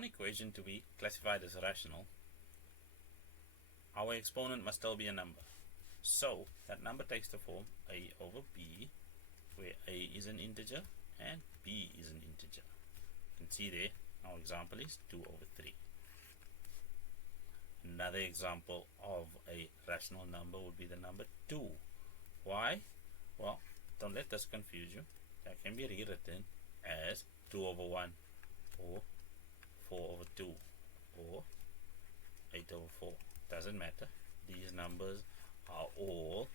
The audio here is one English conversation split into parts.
an equation to be classified as rational, our exponent must still be a number. So that number takes the form a over b, where a is an integer and b is an integer. You can see there, our example is 2 over 3. Another example of a rational number would be the number 2. Why? Well, don't let this confuse you. That can be rewritten as 2 over 1 or 4 over 2 or 8 over 4. Doesn't matter. These numbers are all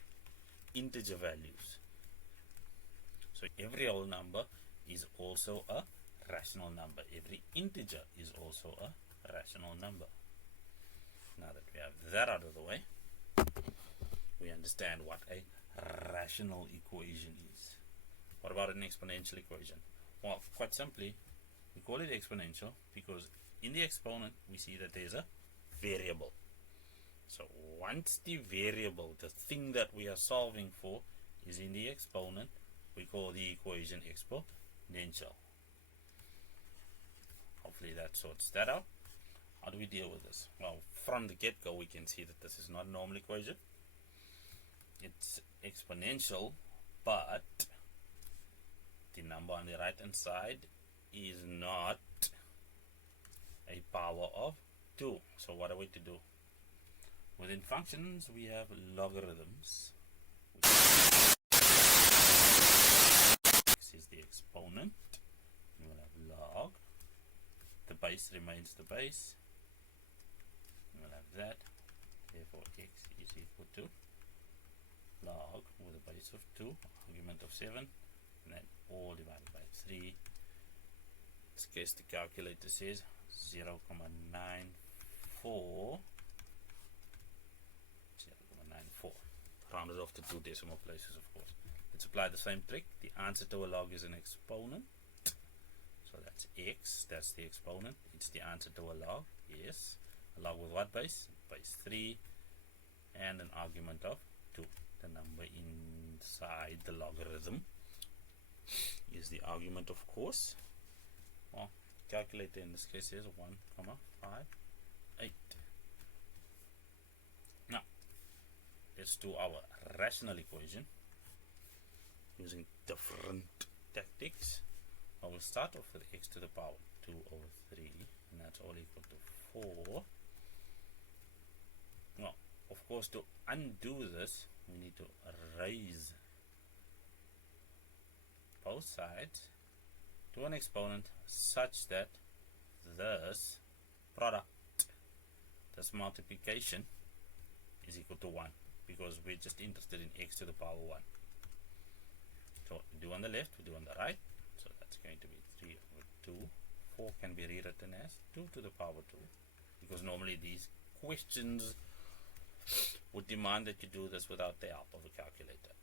integer values. So every whole number is also a rational number. Every integer is also a rational number. Now that we have that out of the way, we understand what a rational equation is. What about an exponential equation? Well, quite simply, we call it exponential because in the exponent we see that there's a variable. So once the variable, the thing that we are solving for, is in the exponent, we call the equation exponential. Hopefully that sorts that out. How do we deal with this? Well, from the get-go we can see that this is not a normal equation. It's exponential, but the number on the right hand side is not a power of 2. So what are we to do? Within functions we have logarithms. This is the exponent. We will have log. The base remains the base. We will have that. Therefore x is equal to log with a base of 2, argument of 7, and then all divided by 3. In this case the calculator says 0.94. Rounded off to 2 decimal places, of course. Let's apply the same trick. The answer to a log is an exponent. So that's x, that's the exponent. It's the answer to a log, yes. A log with what base? Base 3, and an argument of 2. The number inside the logarithm is the argument, of course. Well, calculator in this case is 1,58. Now, let's do our rational equation using different tactics. I will start off with x to the power 2 over 3, and that's all equal to 4. Well, of course, to undo this, we need to raise both sides to an exponent such that this product, this multiplication, is equal to 1, because we're just interested in x to the power 1. So we do on the left, we do on the right. So that's going to be 3 over 2. 4 can be rewritten as 2 to the power 2, because normally these questions would demand that you do this without the help of a calculator.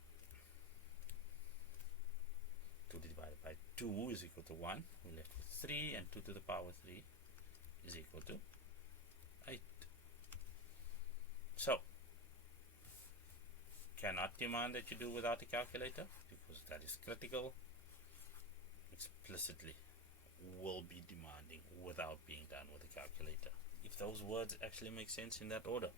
2 divided by 2 is equal to 1. We're left with 3, and 2 to the power 3 is equal to 8. So, cannot demand that you do without a calculator, because that is critical. Explicitly will be demanding without being done with a calculator, if those words actually make sense in that order.